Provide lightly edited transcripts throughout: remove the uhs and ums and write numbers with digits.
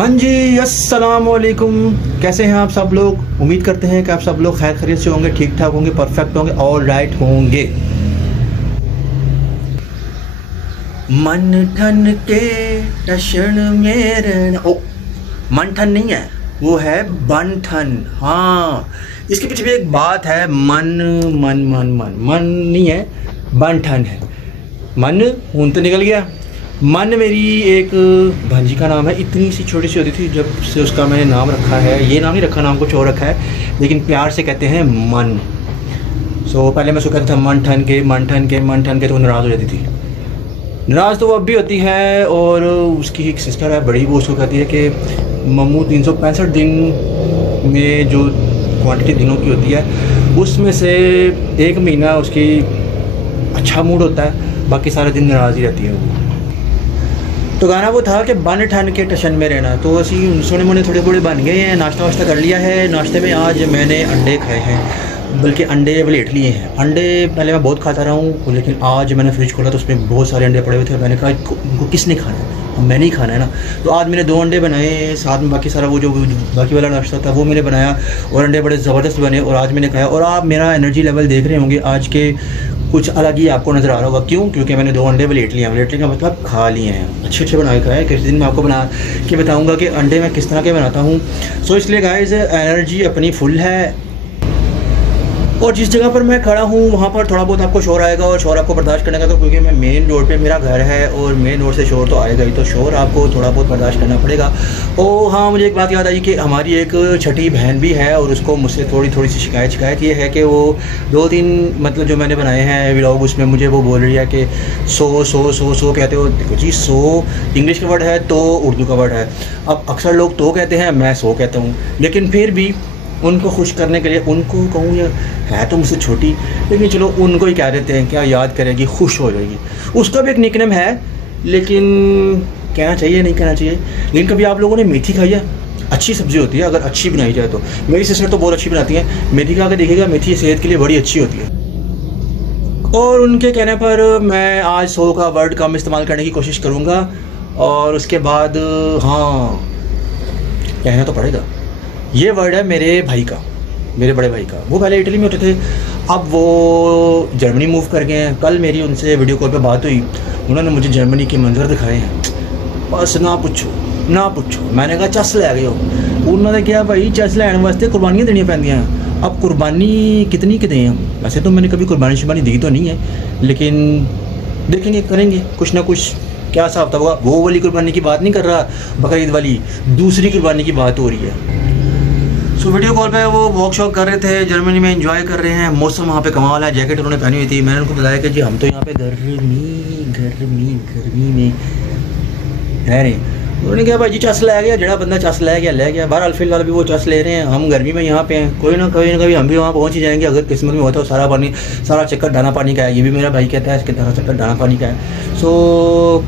हाँ जी, अस्सलाम वालेकुम। कैसे हैं आप सब लोग? उम्मीद करते हैं कि आप सब लोग खैर खैरियत से होंगे, ठीक ठाक होंगे, परफेक्ट होंगे, ऑल राइट होंगे। मन ठन के टशन मेरे ओ मन ठन नहीं है, वो है बन ठन। हाँ, इसके पीछे भी एक बात है। मन मन मन मन मन नहीं है, बन ठन है। मन ऊन तो निकल गया। मन मेरी एक भांजी का नाम है। इतनी सी छोटी सी होती थी जब से उसका मैंने नाम रखा है। ये नाम नहीं रखा, नाम कुछ और रखा है, लेकिन प्यार से कहते हैं मन। पहले मैं उसको कहता था मन ठन के मन ठन के मन ठन के, तो वो नाराज़ हो जाती थी। नाराज़ तो वो अब भी होती है। और उसकी एक सिस्टर है बड़ी, वो उसको कहती है कि मम्मू 365 दिन में जो क्वांटिटी दिनों की होती है उसमें से एक महीना उसकी अच्छा मूड होता है, बाकी सारे दिन नाराज़ ही रहती है वो। तो गाना वो था कि बन ठन के टशन में रहना। तो असी सोने मोने थोड़े थोड़े बन गए हैं, नाश्ता वाश्ता कर लिया है। नाश्ते में आज मैंने अंडे खाए हैं, बल्कि अंडे ब्लेट लिए हैं। अंडे पहले मैं बहुत खाता रहा हूँ, लेकिन आज मैंने फ्रिज खोला तो उसमें बहुत सारे अंडे पड़े हुए थे। मैंने कहा इनको किसने खाना है, मैंने ही खाना है ना। तो आज मैंने 2 अंडे बनाए, साथ में बाकी सारा वो जो बाकी वाला नाश्ता था वो मैंने बनाया, और अंडे बड़े ज़बरदस्त बने। और आज मैंने खाया, और आप मेरा एनर्जी लेवल देख रहे होंगे आज के कुछ अलग ही आपको नज़र आ रहा होगा। क्यों? क्योंकि मैंने 2 अंडे ब्लेट लिए हैं। ब्लेट का मतलब खा लिए हैं, अच्छे अच्छे बना के खाए। किस दिन मैं आपको बना के बताऊंगा कि अंडे मैं किस तरह के बनाता हूँ। इसलिए गाइस एनर्जी अपनी फुल है। और जिस जगह पर मैं खड़ा हूँ वहाँ पर थोड़ा बहुत आपको शोर आएगा, और शोर आपको बर्दाश्त करने का, तो क्योंकि मैं मेन रोड पे मेरा घर है और मेन रोड से शोर तो आएगा ही, तो शोर आपको थोड़ा बहुत बर्दाश्त करना पड़ेगा। और हाँ, मुझे एक बात याद आई कि हमारी एक छठी बहन भी है, और उसको मुझसे थोड़ी सी शिकायत ये है कि वो 2-3 मतलब जो मैंने बनाए हैं व्लॉग, उसमें मुझे वो बोल रही है कि सो कहते हो। देखो जी, सो इंग्लिश का वर्ड है, तो उर्दू का वर्ड है। अब अक्सर लोग तो कहते हैं, मैं सो कहता हूँ, लेकिन फिर भी उनको खुश करने के लिए उनको कहूँ, या है तो मुझसे छोटी, लेकिन चलो उनको ही कह देते हैं, क्या याद करेगी, खुश हो जाएगी। उसका भी एक निकनेम है, लेकिन कहना चाहिए नहीं कहना चाहिए। लेकिन कभी आप लोगों ने मेथी खाई है? अच्छी सब्ज़ी होती है अगर अच्छी बनाई जाए तो। मेरी सिस्टर तो बहुत अच्छी बनाती है मेथी का, अगर देखिएगा मेथी सेहत के लिए बड़ी अच्छी होती है। और उनके कहने पर मैं आज 100 का वर्ड कम इस्तेमाल करने की कोशिश करूँगा। और उसके बाद हाँ, कहना तो पड़ेगा, ये वर्ड है मेरे भाई का, मेरे बड़े भाई का। वो पहले इटली में होते थे, अब वो जर्मनी मूव कर गए हैं। कल मेरी उनसे वीडियो कॉल पे बात हुई, उन्होंने मुझे जर्मनी के मंजर दिखाए हैं। बस ना पूछो। मैंने कहा चस लै गए हो। उन्होंने कहा भाई चस लैन वास्ते कुर्बानियाँ देनी पैंदियां। अब कुर्बानी कितनी की दें हम? वैसे तो मैंने कभी कुर्बानी शुर्बानी दी तो नहीं है, लेकिन देखेंगे, करेंगे कुछ ना कुछ। क्या हिसाब होगा, वो वाली कुर्बानी की बात नहीं कर रहा, बकरीद वाली, दूसरी कुर्बानी की बात हो रही है। वीडियो कॉल पे वो वॉक शॉक कर रहे थे, जर्मनी में एंजॉय कर रहे हैं। मौसम वहाँ पे कमाल है, जैकेट उन्होंने पहनी हुई थी। मैंने उनको बताया कि जी हम तो यहाँ पे गर्मी में रह रहे हैं। उन्होंने कहा भाई जी चस लै गया, जड़ा बंदा चस लै गया। बहरहाल फिलहाल भी वो चस ले रहे हैं, हम गर्मी में यहाँ पे हैं। कोई ना कभी हम भी वहाँ पहुँच ही जाएंगे, अगर किस्मत में होता है। सारा चक्कर दाना पानी का है। ये भी मेरा भाई कहता है इसके सारा चक्कर दाना पानी का है।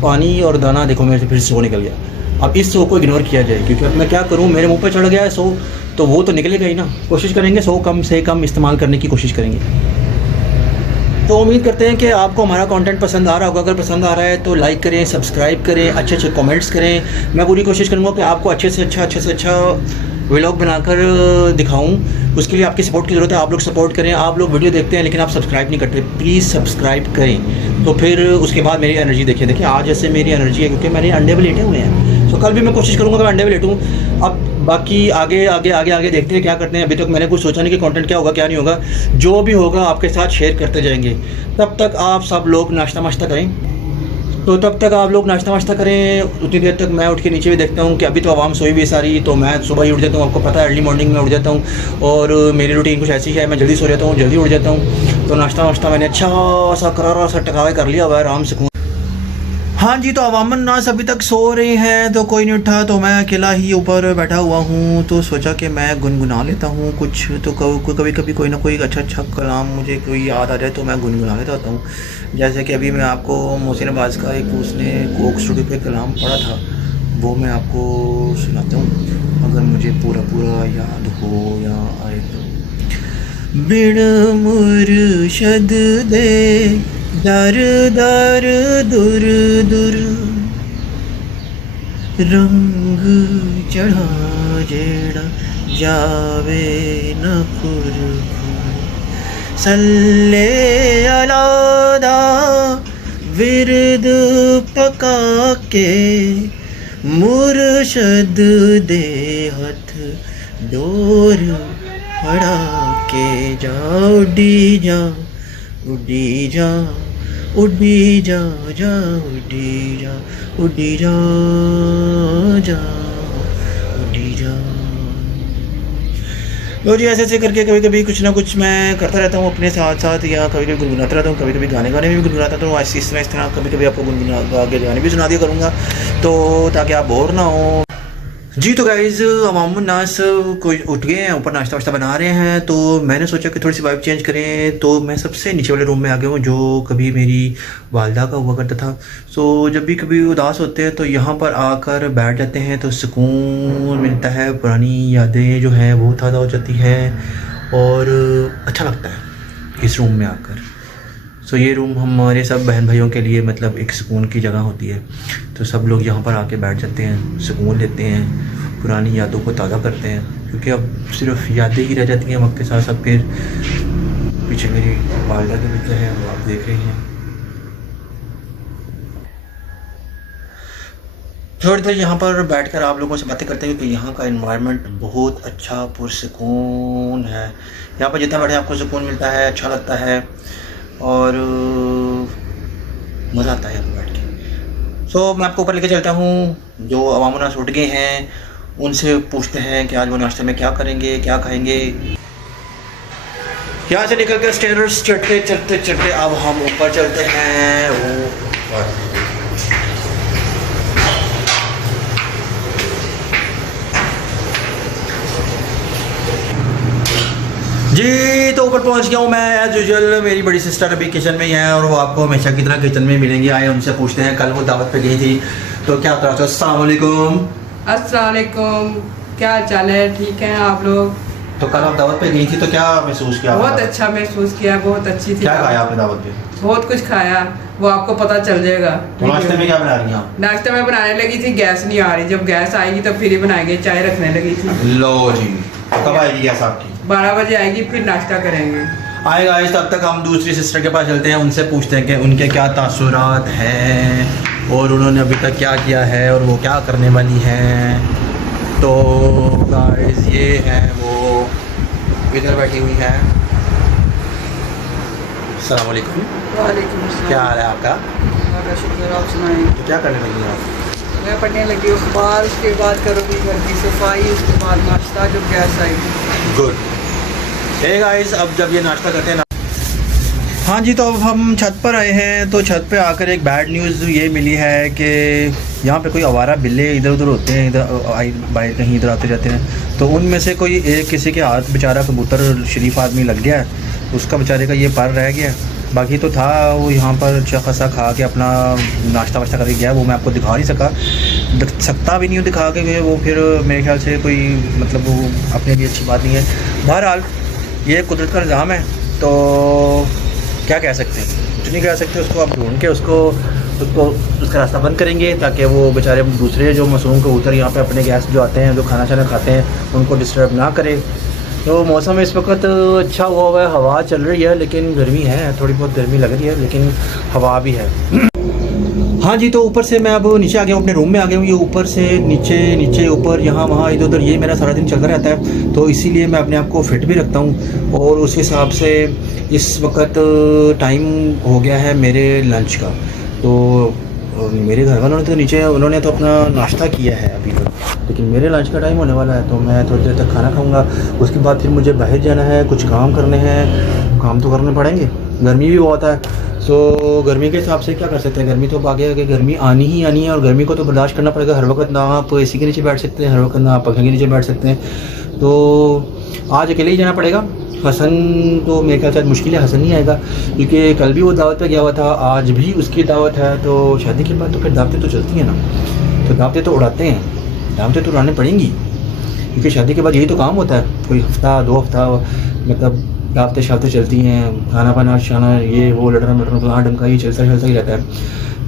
पानी और दाना देखो मेरे से फिर सो निकल गया। अब इस सो को इग्नोर किया जाए, क्योंकि अब मैं क्या करूँ, मेरे मुंह पे चढ़ गया है सो, तो वो तो निकलेगा ही ना। कोशिश करेंगे सो कम से कम इस्तेमाल करने की कोशिश करेंगे। तो उम्मीद करते हैं कि आपको हमारा कंटेंट पसंद आ रहा होगा। अगर पसंद आ रहा है तो लाइक करें, सब्सक्राइब करें, अच्छे कमेंट्स करें। मैं पूरी कोशिश करूँगा कि आपको अच्छे से अच्छा व्लॉग बनाकर दिखाऊं। उसके लिए आपकी सपोर्ट की ज़रूरत है। आप लोग सपोर्ट करें। आप लोग वीडियो देखते हैं लेकिन आप सब्सक्राइब नहीं करते, प्लीज़ सब्सक्राइब करें। तो फिर उसके बाद मेरी एनर्जी देखिए आज जैसे मेरी एनर्जी है, क्योंकि मैंने अंडे भी लेटे हुए हैं। तो कल भी मैं कोशिश करूँगा कि मैं अंडे भी लेटूँ। अब बाकी आगे देखते हैं क्या करते हैं। अभी तक मैंने कुछ सोचा नहीं कि कंटेंट क्या होगा क्या नहीं होगा। जो भी होगा आपके साथ शेयर करते जाएंगे। तब तक आप सब लोग नाश्ता वाश्ता करें। उतनी देर तक मैं उठ के नीचे भी देखता हूँ कि अभी तो आवाम सोई भी सारी। तो मैं सुबह ही उठ जाता हूँ, आपको पता है अर्ली मॉर्निंग में उठ जाता हूँ, और मेरी रूटीन कुछ ऐसी है, मैं जल्दी सो जाता हूँ, जल्दी उठ जाता हूँ। तो नाश्ता वाश्ता मैंने अच्छा सा करारा सा टकावे कर लिया हुआ है, आराम से। हाँ जी, तो अवामन नास अभी तक सो रहे हैं, तो कोई नहीं उठा, तो मैं अकेला ही ऊपर बैठा हुआ हूँ। तो सोचा कि मैं गुनगुना लेता हूँ कुछ। तो कभी कोई ना कोई अच्छा कलाम मुझे कोई याद आ जाए तो मैं गुनगुना लेता हूँ। जैसे कि अभी मैं आपको मोहसिन अब्बास का एक उसने कोक स्टूडियो पे कलाम पढ़ा था, वो मैं आपको सुनाता हूँ अगर मुझे पूरा याद हो या आए तो। बिन मुर्शद दे दर दुर रंग चढ़ा जेड़ा जावे न खुरखुर सल्ले अलादा विरद पका के मुर्शद दे हथ डोर फड़ा के जा उड़ी जा उड़ी जा उड़ी जा जा उड़ी जा उड़ी जा जा उड़ी जा। लो जी, ऐसे ऐसे करके कभी कभी कुछ ना कुछ मैं करता रहता हूँ अपने साथ साथ, या कभी कभी गुनगुनाता रहता हूँ, कभी कभी गाने में भी गुनगुनाता हूँ। ऐसे इस तरह कभी कभी आपको गुनगुना के गाने भी सुना दिया करूँगा, तो ताकि आप बोर ना हो। जी तो गाइज़, अमामुन नास कोई उठ गए हैं, ऊपर नाश्ता वाश्ता बना रहे हैं, तो मैंने सोचा कि थोड़ी सी वाइब चेंज करें, तो मैं सबसे नीचे वाले रूम में आ गया हूँ, जो कभी मेरी वालदा का हुआ करता था। सो जब भी कभी उदास होते हैं तो यहाँ पर आकर बैठ जाते हैं, तो सुकून मिलता है, पुरानी यादें जो हैं वो ताज़ा हो जाती है और अच्छा लगता है इस रूम में आकर। सो ये रूम हमारे सब बहन भाइयों के लिए मतलब एक सुकून की जगह होती है, तो सब लोग यहाँ पर आके बैठ जाते हैं, सुकून लेते हैं, पुरानी यादों को ताज़ा करते हैं, क्योंकि अब सिर्फ यादें ही रह जाती हैं वक्त के साथ साथ। फिर पीछे मेरी वालदा के बच्चे हैं, वो आप देख रहे हैं। थोड़ी देर यहाँ पर बैठकर आप लोगों से बातें करते हैं, क्योंकि यहाँ का एनवायरनमेंट बहुत अच्छा पुरसुकून है। यहाँ पर जितना बैठे आपको सुकून मिलता है, अच्छा लगता है और मज़ा आता है यहाँ पर बैठ के। सो मैं आपको ऊपर लेके चलता हूँ, जो अवामुनास उठ गए हैं उनसे पूछते हैं कि आज वो नाश्ते में क्या करेंगे, क्या खाएंगे। यहाँ से निकल कर स्टेयर्स चढ़ते चढ़ते चढ़ते अब हम ऊपर चलते हैं। वो जी, तो ऊपर पहुंच गया हूँ मैं एज यूजुअल। मेरी बड़ी सिस्टर अभी किचन में ही है और वो आपको हमेशा की तरह किचन में मिलेंगे। आए उनसे पूछते हैं, कल वो दावत पे गई थी तो क्या उतरा था। अस्सलाम वालेकुम। अस्सलाम वालेकुम, क्या चाल है? ठीक हैं आप लोग? तो कल आप दावत पे गई थी तो क्या महसूस किया? बहुत अच्छा महसूस किया, बहुत अच्छी थी। क्या खाया आपने दावत पे? बहुत कुछ खाया, वो आपको पता चल जाएगा। तो नाश्ते में क्या बना रही हैं आप? नाश्ते में बनाने लगी थी, गैस नहीं आ रही, जब गैस आएगी तब फिर ही बनाएंगे। चाय रखने लगी थी। लो जी, कब आएगी गैस आपकी? 12 बजे आएगी, फिर नाश्ता करेंगे। आएगा आज, तब तक हम दूसरी सिस्टर के पास चलते हैं, उनसे पूछते हैं कि उनके क्या तासुरात हैं और उन्होंने अभी तक क्या किया है और वो क्या करने वाली हैं। तो गाइस ये हैं, वो इधर बैठी हुई हैं। अस्सलाम वालेकुम। वालेकुम अस्सलाम। क्या हाल है आपका? अल्लाह का शुक्र, आप सुनाएं। तो क्या करने लगी आप? मैं पढ़ने लगी हूँ अखबार, उसके बाद करूँगी घर की सफाई, उसके बाद नाश्ता जब गैस आएगी। गुड। हे गाइस, अब जब ये नाश्ता करते हैं ना, हाँ जी, तो अब हम छत पर आए हैं। तो छत पे आकर एक बैड न्यूज़ ये मिली है कि यहाँ पे कोई आवारा बिल्ले इधर उधर होते हैं, इधर बाहर कहीं इधर आते जाते हैं। तो उनमें से कोई एक किसी के हाथ बेचारा कबूतर शरीफ आदमी लग गया है, उसका बेचारे का ये पर रह गया। बाकी तो था वो यहाँ पर अच्छा खासा खा के अपना नाश्ता वाश्ता करके गया, वो मैं आपको दिखा नहीं सकता भी नहीं हूँ दिखा के। वो फिर मेरे ख्याल से कोई मतलब वो अपने लिए अच्छी बात नहीं है। बहरहाल ये कुदरत का निज़ाम है, तो क्या कह सकते हैं, कुछ नहीं कह सकते। उसको आप ढूंढ के उसको उसका रास्ता बंद करेंगे, ताकि वो बेचारे दूसरे जो मासूम कबूतर यहाँ पे अपने गैस जो आते हैं, जो खाना शाना खाते हैं, उनको डिस्टर्ब ना करे। तो मौसम इस वक्त अच्छा हुआ है, हवा चल रही है, लेकिन गर्मी है, थोड़ी बहुत गर्मी लग रही है, लेकिन हवा भी है। हाँ जी, तो ऊपर से मैं अब नीचे आ गया हूँ, अपने रूम में आ गया हूँ। ये ऊपर से नीचे ऊपर यहाँ वहाँ इधर उधर ये मेरा सारा दिन चलता रहता है, तो इसीलिए मैं अपने आप को फिट भी रखता हूँ। और उस हिसाब से इस वक्त टाइम हो गया है मेरे लंच का। तो मेरे घर वालों ने तो नीचे उन्होंने तो अपना नाश्ता किया है अभी तक, लेकिन मेरे लंच का टाइम होने वाला है, तो मैं थोड़ी देर तक खाना खाऊंगा। उसके बाद फिर मुझे बाहर जाना है, कुछ काम करने हैं, काम तो करने पड़ेंगे, गर्मी भी बहुत है। सो गर्मी के हिसाब से क्या कर सकते हैं, गर्मी तो आगे गर्मी आनी ही आनी है, और गर्मी को तो बर्दाश्त करना पड़ेगा। हर वक्त ना आप एसी के नीचे बैठ सकते हैं, हर वक्त ना आप पंखे के नीचे बैठ सकते हैं। तो आज अकेले ही जाना पड़ेगा। हसन तो मेरे ख्याल से मुश्किल है, हसन नहीं आएगा, क्योंकि कल भी वो दावत पे गया हुआ था, आज भी उसकी दावत है। तो शादी के बाद तो फिर दावतें तो चलती हैं ना, तो दावतें तो उड़ाते हैं, दावतें तो उड़ाने पड़ेंगी, क्योंकि शादी के बाद यही तो काम होता है। कोई हफ्ता 2 हफ्ता मतलब दावतें शावतें चलती हैं, खाना पाना शाना ये वो लड़ना मटना फलाना ढमका ये चलता ही रहता है।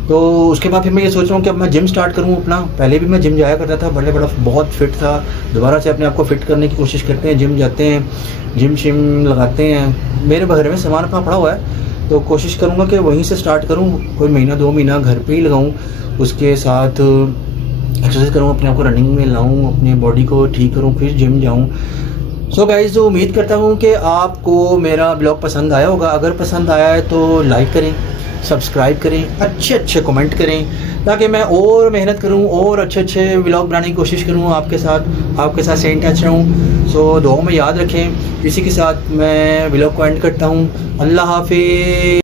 तो उसके बाद फिर मैं ये सोच रहा हूँ कि अब मैं जिम स्टार्ट करूँ अपना। पहले भी मैं जिम जाया करता था, बड़ा बहुत फिट था। दोबारा से अपने आप को फिट करने की कोशिश करते हैं, जिम जाते हैं, जिम शिम लगाते हैं। मेरे घर में सामान अपना पड़ा हुआ है, तो कोशिश करूँगा कि वहीं से स्टार्ट करूँ, कोई महीना 2 महीना घर पे ही लगाऊँ, उसके साथ एक्सरसाइज करूँ, अपने आप को रनिंग में लाऊँ, अपनी बॉडी को ठीक करूँ, फिर जिम जाऊँ। सो गाइज़, तो उम्मीद करता हूँ कि आपको मेरा ब्लॉग पसंद आया होगा। अगर पसंद आया है तो लाइक करें, सब्सक्राइब करें, अच्छे कमेंट करें, ताकि मैं और मेहनत करूं और अच्छे व्लॉग बनाने की कोशिश करूं, आपके साथ स्टे इन टच रहूं। सो दुआ में याद रखें। इसी के साथ मैं व्लॉग को एंड करता हूं। अल्लाह हाफिज़।